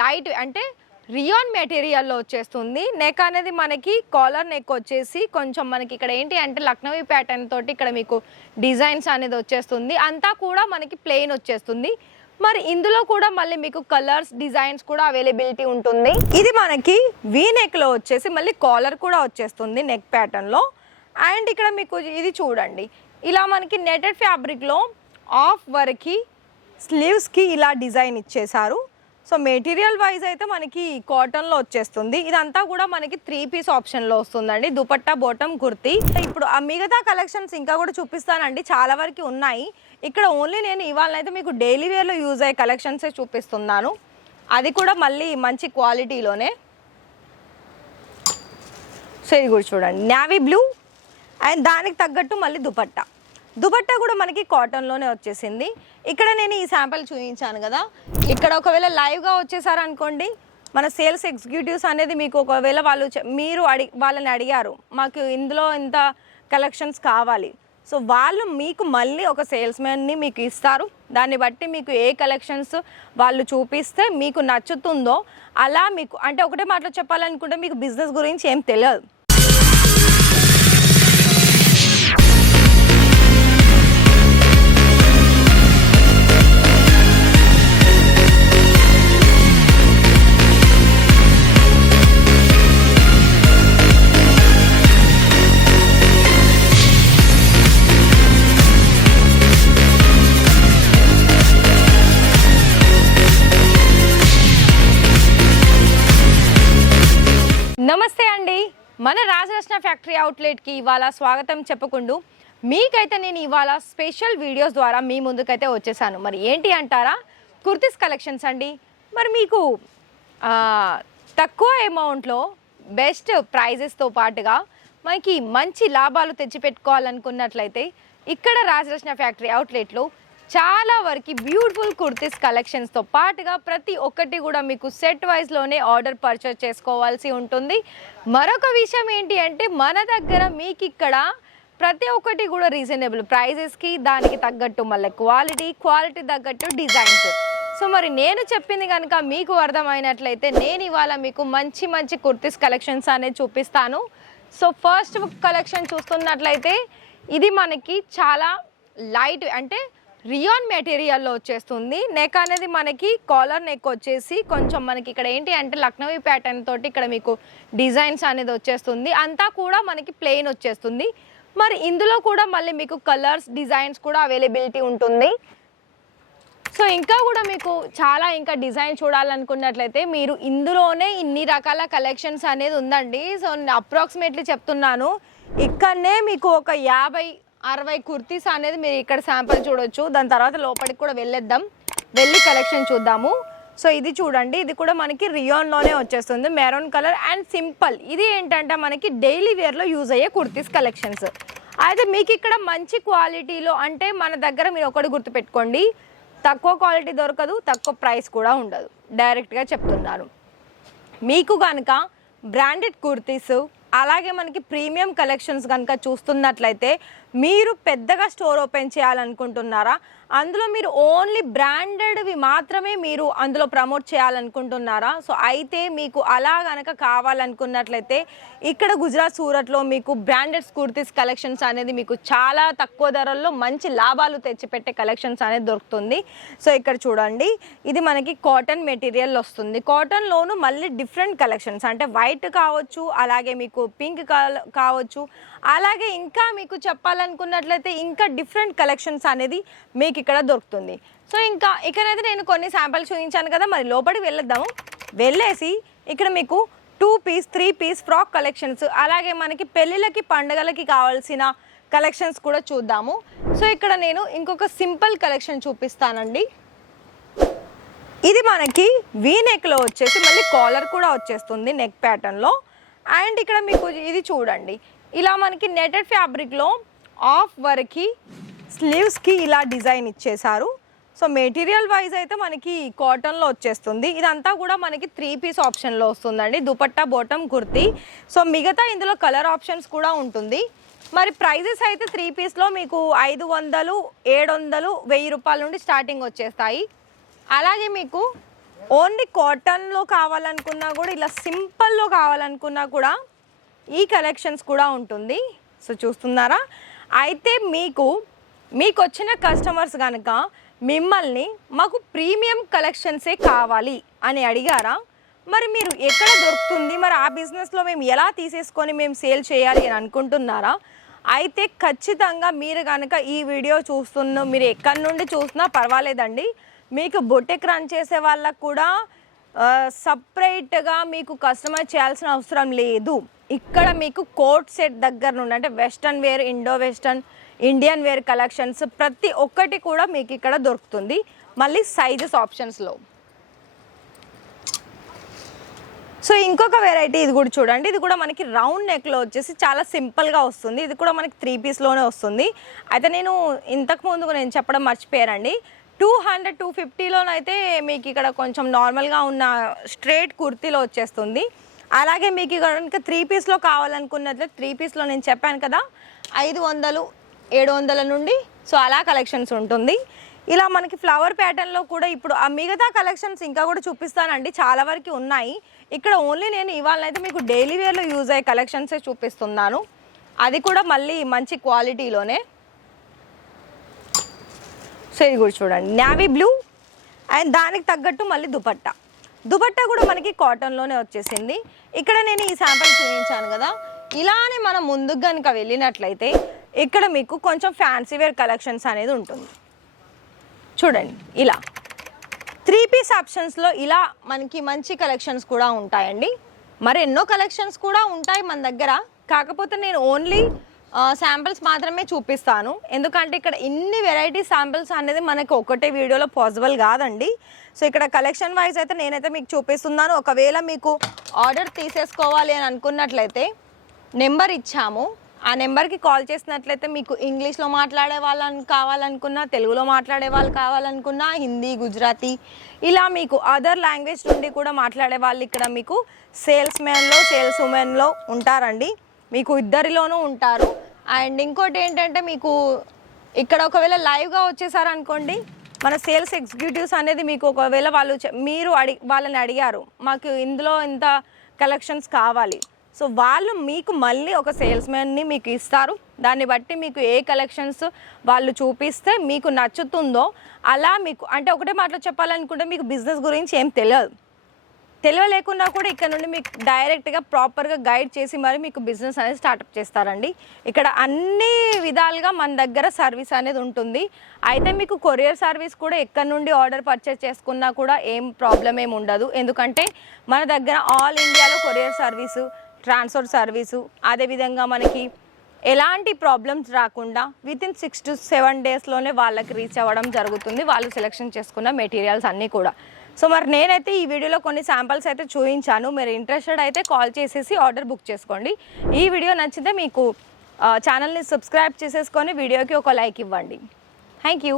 Light అంటే rayon మెటీరియల్లో వచ్చేస్తుంది. Neck అనేది మనకి కాలర్ నెక్ వచ్చేసి కొంచెం మనకి ఇక్కడ ఏంటి అంటే లక్నవీ ప్యాటర్న్ తోటి ఇక్కడ మీకు డిజైన్స్ అనేది వచ్చేస్తుంది. అంతా కూడా మనకి ప్లెయిన్ వచ్చేస్తుంది. మరి ఇందులో కూడా మళ్ళీ మీకు కలర్స్ డిజైన్స్ కూడా అవైలబిలిటీ ఉంటుంది. ఇది మనకి వీ నెక్లో వచ్చేసి మళ్ళీ కాలర్ కూడా వచ్చేస్తుంది నెక్ ప్యాటర్న్లో అండ్ ఇక్కడ మీకు ఇది చూడండి. ఇలా మనకి నెటెడ్ ఫ్యాబ్రిక్లో ఆఫ్ వరకు స్లీవ్స్కి ఇలా డిజైన్ ఇచ్చేసారు సో మెటీరియల్ వైజ్ అయితే మనకి కాటన్లో వచ్చేస్తుంది. ఇదంతా కూడా మనకి త్రీ పీస్ ఆప్షన్లో వస్తుందండి. దుపట్టా బోటం కుర్తి. ఇప్పుడు ఆ మిగతా కలెక్షన్స్ ఇంకా కూడా చూపిస్తానండి. చాలా వరకు ఉన్నాయి. ఇక్కడ ఓన్లీ నేను ఇవాళ అయితే మీకు డైలీ వేర్లో యూజ్ అయ్యే కలెక్షన్సే చూపిస్తున్నాను. అది కూడా మళ్ళీ మంచి క్వాలిటీలోనే. సో ఇది కూడా చూడండి. నావీ బ్లూ అండ్ దానికి తగ్గట్టు మళ్ళీ దుపట్టా. దుపట్టా కూడా మనకి కాటన్లోనే వచ్చేసింది. ఇక్కడ నేను ఈ శాంపిల్ చూపించాను కదా. ఇక్కడ ఒకవేళ లైవ్గా వచ్చేసారనుకోండి మన సేల్స్ ఎగ్జిక్యూటివ్స్ అనేది మీకు ఒకవేళ వాళ్ళు మీరు అడి వాళ్ళని అడిగారు మాకు ఇందులో ఇంత కలెక్షన్స్ కావాలి. సో వాళ్ళు మీకు మళ్ళీ ఒక సేల్స్మెన్ని మీకు ఇస్తారు. దాన్ని బట్టి మీకు ఏ కలెక్షన్స్ వాళ్ళు చూపిస్తే మీకు నచ్చుతుందో అలా మీకు అంటే ఒకటే మాటలో చెప్పాలనుకుంటే మీకు బిజినెస్ గురించి ఏం తెలియదు. ఫ్యాక్టరీ అవుట్లెట్కి ఇవాళ స్వాగతం చెప్పకుండా మీకైతే నేను ఇవాళ స్పెషల్ వీడియోస్ ద్వారా మీ ముందుకైతే వచ్చేసాను. మరి ఏంటి అంటారా? కుర్తీస్ కలెక్షన్స్ అండి. మరి మీకు తక్కువ అమౌంట్లో బెస్ట్ ప్రైజెస్తో పాటుగా మనకి మంచి లాభాలు తెచ్చిపెట్టుకోవాలనుకున్నట్లయితే ఇక్కడ రాజరచన ఫ్యాక్టరీ అవుట్లెట్లో చాలా వరకు బ్యూటిఫుల్ కుర్తీస్ కలెక్షన్స్తో పాటుగా ప్రతి ఒక్కటి కూడా మీకు సెట్ వైజ్లోనే ఆర్డర్ పర్చేస్ చేసుకోవాల్సి ఉంటుంది. మరొక విషయం ఏంటి అంటే మన దగ్గర మీకు ఇక్కడ ప్రతి ఒక్కటి కూడా రీజనబుల్ ప్రైజెస్కి దానికి తగ్గట్టు మళ్ళీ క్వాలిటీ క్వాలిటీ తగ్గట్టు డిజైన్స్ సో మరి నేను చెప్పింది కనుక మీకు అర్థమైనట్లయితే నేను ఇవాళ మీకు మంచి మంచి కుర్తీస్ కలెక్షన్స్ అనేది చూపిస్తాను. సో ఫస్ట్ కలెక్షన్ చూస్తున్నట్లయితే ఇది మనకి చాలా లైట్ అంటే రియాన్ మెటీరియల్లో వచ్చేస్తుంది. నెక్ అనేది మనకి కాలర్ నెక్ వచ్చేసి కొంచెం మనకి ఇక్కడ ఏంటి అంటే లక్నవీ ప్యాటర్న్ తోటి ఇక్కడ మీకు డిజైన్స్ అనేది వచ్చేస్తుంది. అంతా కూడా మనకి ప్లెయిన్ వచ్చేస్తుంది. మరి ఇందులో కూడా మళ్ళీ మీకు కలర్స్ డిజైన్స్ కూడా అవైలబిలిటీ ఉంటుంది. సో ఇంకా కూడా మీకు చాలా ఇంకా డిజైన్ చూడాలనుకున్నట్లయితే మీరు ఇందులోనే ఇన్ని రకాల కలెక్షన్స్ అనేది ఉందండి. సో నేను అప్రాక్సిమేట్లీ చెప్తున్నాను. ఇక్కడనే మీకు ఒక యాభై అరవై కుర్తీస్ అనేది మీరు ఇక్కడ శాంపుల్ చూడొచ్చు. దాని తర్వాత లోపలికి కూడా వెళ్ళేద్దాం. వెళ్ళి కలెక్షన్ చూద్దాము. సో ఇది చూడండి. ఇది కూడా మనకి రియోన్లోనే వచ్చేస్తుంది. మెరూన్ కలర్ అండ్ సింపుల్ ఇది ఏంటంటే మనకి డైలీ వేర్లో యూజ్ అయ్యే కుర్తీస్ కలెక్షన్స్ అయితే మీకు ఇక్కడ మంచి క్వాలిటీలో అంటే మన దగ్గర మీరు ఒకటి గుర్తుపెట్టుకోండి. తక్కువ క్వాలిటీ దొరకదు తక్కువ ప్రైస్ కూడా ఉండదు. డైరెక్ట్గా చెప్తున్నాను మీకు కనుక బ్రాండెడ్ కుర్తీస్ అలాగే మనకి ప్రీమియం కలెక్షన్స్ కనుక చూస్తున్నట్లయితే మీరు పెద్దగా స్టోర్ ఓపెన్ చేయాలనుకుంటున్నారా? అందులో మీరు ఓన్లీ బ్రాండెడ్వి మాత్రమే మీరు అందులో ప్రమోట్ చేయాలనుకుంటున్నారా? సో అయితే మీకు అలా కనుక కావాలనుకున్నట్లయితే ఇక్కడ గుజరాత్ సూరత్లో మీకు బ్రాండెడ్ కుర్తీస్ కలెక్షన్స్ అనేది మీకు చాలా తక్కువ ధరల్లో మంచి లాభాలు తెచ్చిపెట్టే కలెక్షన్స్ అనేది దొరుకుతుంది. సో ఇక్కడ చూడండి. ఇది మనకి కాటన్ మెటీరియల్ వస్తుంది. కాటన్లోను మళ్ళీ డిఫరెంట్ కలెక్షన్స్ అంటే వైట్ కావచ్చు అలాగే మీకు పింక్ కావచ్చు. అలాగే ఇంకా మీకు చెప్పాలి కావాలనుకున్నట్లయితే ఇంకా డిఫరెంట్ కలెక్షన్స్ అనేది మీకు ఇక్కడ దొరుకుతుంది. సో ఇంకా ఇక్కడైతే నేను కొన్ని శాంపిల్స్ చూపించాను కదా మరి లోపలికి వెళ్ళొద్దాము. వెళ్ళేసి ఇక్కడ మీకు two piece three piece frock collections అలాగే మనకి పెళ్ళిళ్ళకి పండుగలకి కావాల్సిన కలెక్షన్స్ కూడా చూద్దాము. సో ఇక్కడ నేను ఇంకొక సింపుల్ కలెక్షన్ చూపిస్తానండి. ఇది మనకి వీ నెక్లో వచ్చేసి మళ్ళీ కాలర్ కూడా వచ్చేస్తుంది నెక్ ప్యాటర్న్లో అండ్ ఇక్కడ మీకు ఇది చూడండి. ఇలా మనకి నెటెడ్ ఫ్యాబ్రిక్లో ఆఫ్ వరకు స్లీవ్స్కి ఇలా డిజైన్ ఇచ్చేసారు సో మెటీరియల్ వైజ్ అయితే మనకి కాటన్లో వచ్చేస్తుంది. ఇదంతా కూడా మనకి త్రీ పీస్ ఆప్షన్లో వస్తుందండి. దుపట్టా బోటం కుర్తీ. సో మిగతా ఇందులో కలర్ ఆప్షన్స్ కూడా ఉంటుంది. మరి ప్రైజెస్ అయితే త్రీ పీస్లో మీకు ఐదు వందలు ఏడు వందలు వెయ్యి రూపాయల నుండి స్టార్టింగ్ వచ్చేస్తాయి. అలాగే మీకు ఓన్లీ కాటన్లో కావాలనుకున్నా కూడా ఇలా సింపుల్లో కావాలనుకున్నా కూడా ఈ కలెక్షన్స్ కూడా ఉంటుంది. సో చూస్తున్నారా? అయితే మీకు మీకు వచ్చిన కస్టమర్స్ కనుక మిమ్మల్ని మాకు ప్రీమియం కలెక్షన్సే కావాలి అని అడిగారా? మరి మీరు ఎక్కడ దొరుకుతుంది? మరి ఆ బిజినెస్లో మేము ఎలా తీసేసుకొని మేము సేల్ చేయాలి అని అనుకుంటున్నారా? అయితే ఖచ్చితంగా మీరు కనుక ఈ వీడియో చూస్తున్న మీరు ఎక్కడి నుండి చూసినా పర్వాలేదండి. మీకు బొటెక్ రన్ చేసే వాళ్ళకు కూడా సపరేట్గా మీకు కస్టమైజ్ చేయాల్సిన అవసరం లేదు. ఇక్కడ మీకు కోట్ సెట్ దగ్గర నుండి అంటే western wear Indo western Indian wear collections ప్రతి ఒక్కటి కూడా మీకు ఇక్కడ దొరుకుతుంది. మళ్ళీ సైజెస్ ఆప్షన్స్లో. సో ఇంకొక వెరైటీ ఇది కూడా చూడండి. ఇది కూడా మనకి రౌండ్ నెక్లో వచ్చేసి చాలా సింపుల్గా వస్తుంది. ఇది కూడా మనకి త్రీ పీస్లోనే వస్తుంది. అయితే నేను ఇంతకు ముందు నేను చెప్పడం మర్చిపోయారండి టూ హండ్రెడ్ టూ ఫిఫ్టీలోనైతే మీకు ఇక్కడ కొంచెం నార్మల్గా ఉన్న స్ట్రేట్ కుర్తీలో వచ్చేస్తుంది. అలాగే మీకు ఇక్కడ కనుక త్రీ పీస్లో కావాలనుకున్నట్లయితే త్రీ పీస్లో నేను చెప్పాను కదా ఐదు వందలు ఏడు వందల నుండి సో అలా కలెక్షన్స్ ఉంటుంది. ఇలా మనకి ఫ్లవర్ ప్యాటర్న్లో కూడా ఇప్పుడు ఆ మిగతా కలెక్షన్స్ ఇంకా కూడా చూపిస్తానండి చాలా వరకు ఉన్నాయి. ఇక్కడ ఓన్లీ నేను ఇవాళ అయితే మీకు డైలీ వేర్లో యూజ్ అయ్యే కలెక్షన్సే చూపిస్తున్నాను. అది కూడా మళ్ళీ మంచి క్వాలిటీలోనే. సో ఇది కూడా చూడండి. నావీ బ్లూ అండ్ దానికి తగ్గట్టు మళ్ళీ దుపట్టా. దుపట్టా కూడా మనకి కాటన్లోనే వచ్చేసింది. ఇక్కడ నేను ఈ శాంపిల్ చూపించాను కదా. ఇలానే మనం ముందుకు కనుక వెళ్ళినట్లయితే ఇక్కడ మీకు కొంచెం ఫ్యాన్సీ వేర్ కలెక్షన్స్ అనేది ఉంటుంది. చూడండి ఇలా. త్రీ పీస్ ఆప్షన్స్లో ఇలా మనకి మంచి కలెక్షన్స్ కూడా ఉంటాయండి. మరి ఎన్నో కలెక్షన్స్ కూడా ఉంటాయి మన దగ్గర. కాకపోతే నేను ఓన్లీ శాంపిల్స్ మాత్రమే చూపిస్తాను. ఎందుకంటే ఇక్కడ ఇన్ని వెరైటీ శాంపిల్స్ అనేది మనకు ఒకటే వీడియోలో పాసిబుల్ కాదండి. సో ఇక్కడ కలెక్షన్ వైజ్ అయితే నేనైతే మీకు చూపిస్తున్నాను. ఒకవేళ మీకు ఆర్డర్ తీసేసుకోవాలి అని అనుకున్నట్లయితే నెంబర్ ఇచ్చాము. ఆ నెంబర్కి కాల్ చేసినట్లయితే మీకు ఇంగ్లీష్లో మాట్లాడే వాళ్ళని కావాలనుకున్నా తెలుగులో మాట్లాడే వాళ్ళు కావాలనుకున్నా హిందీ గుజరాతీ ఇలా మీకు అదర్ లాంగ్వేజ్ నుండి కూడా మాట్లాడే వాళ్ళు ఇక్కడ మీకు సేల్స్ మ్యాన్లో సేల్స్ ఉమెన్లో ఉంటారండి. మీకు ఇద్దరిలోనూ ఉంటారు. అండ్ ఇంకోటి ఏంటంటే మీకు ఇక్కడ ఒకవేళ లైవ్గా వచ్చేసారనుకోండి మన సేల్స్ ఎగ్జిక్యూటివ్స్ అనేది మీకు ఒకవేళ వాళ్ళు మీరు అడి వాళ్ళని అడిగారు మాకు ఇందులో ఇంత కలెక్షన్స్ కావాలి. సో వాళ్ళు మీకు మళ్ళీ ఒక సేల్స్ మ్యాన్ని మీకు ఇస్తారు. దాన్ని బట్టి మీకు ఏ కలెక్షన్స్ వాళ్ళు చూపిస్తే మీకు నచ్చుతుందో అలా మీకు అంటే ఒకటే మాటలో చెప్పాలనుకుంటే మీకు బిజినెస్ గురించి ఏం తెలియదు. తెలియలేకున్నా కూడా ఇక్కడ నుండి మీకు డైరెక్ట్గా ప్రాపర్గా గైడ్ చేసి మరి మీకు బిజినెస్ అనేది స్టార్ట్అప్ చేస్తారండి. ఇక్కడ అన్ని విధాలుగా మన దగ్గర సర్వీస్ అనేది ఉంటుంది. అయితే మీకు కొరియర్ సర్వీస్ కూడా ఎక్కడి నుండి ఆర్డర్ పర్చేస్ చేసుకున్నా కూడా ఏం ప్రాబ్లం ఏమి ఉండదు. ఎందుకంటే మన దగ్గర ఆల్ ఇండియాలో కొరియర్ సర్వీసు ట్రాన్స్పోర్ట్ సర్వీసు అదేవిధంగా మనకి ఎలాంటి ప్రాబ్లమ్స్ రాకుండా within six to seven డేస్లోనే వాళ్ళకి రీచ్ అవ్వడం జరుగుతుంది. వాళ్ళు సెలెక్షన్ చేసుకున్న మెటీరియల్స్ అన్నీ కూడా. సో మరి నేనైతే ఈ వీడియోలో కొన్ని శాంపిల్స్ అయితే చూపించాను మీరు ఇంట్రెస్టెడ్ అయితే కాల్ చేసేసి ఆర్డర్ బుక్ చేసుకోండి. ఈ వీడియో నచ్చితే మీకు ఛానల్ని సబ్స్క్రైబ్ చేసేసుకొని వీడియోకి ఒక లైక్ ఇవ్వండి. Thank you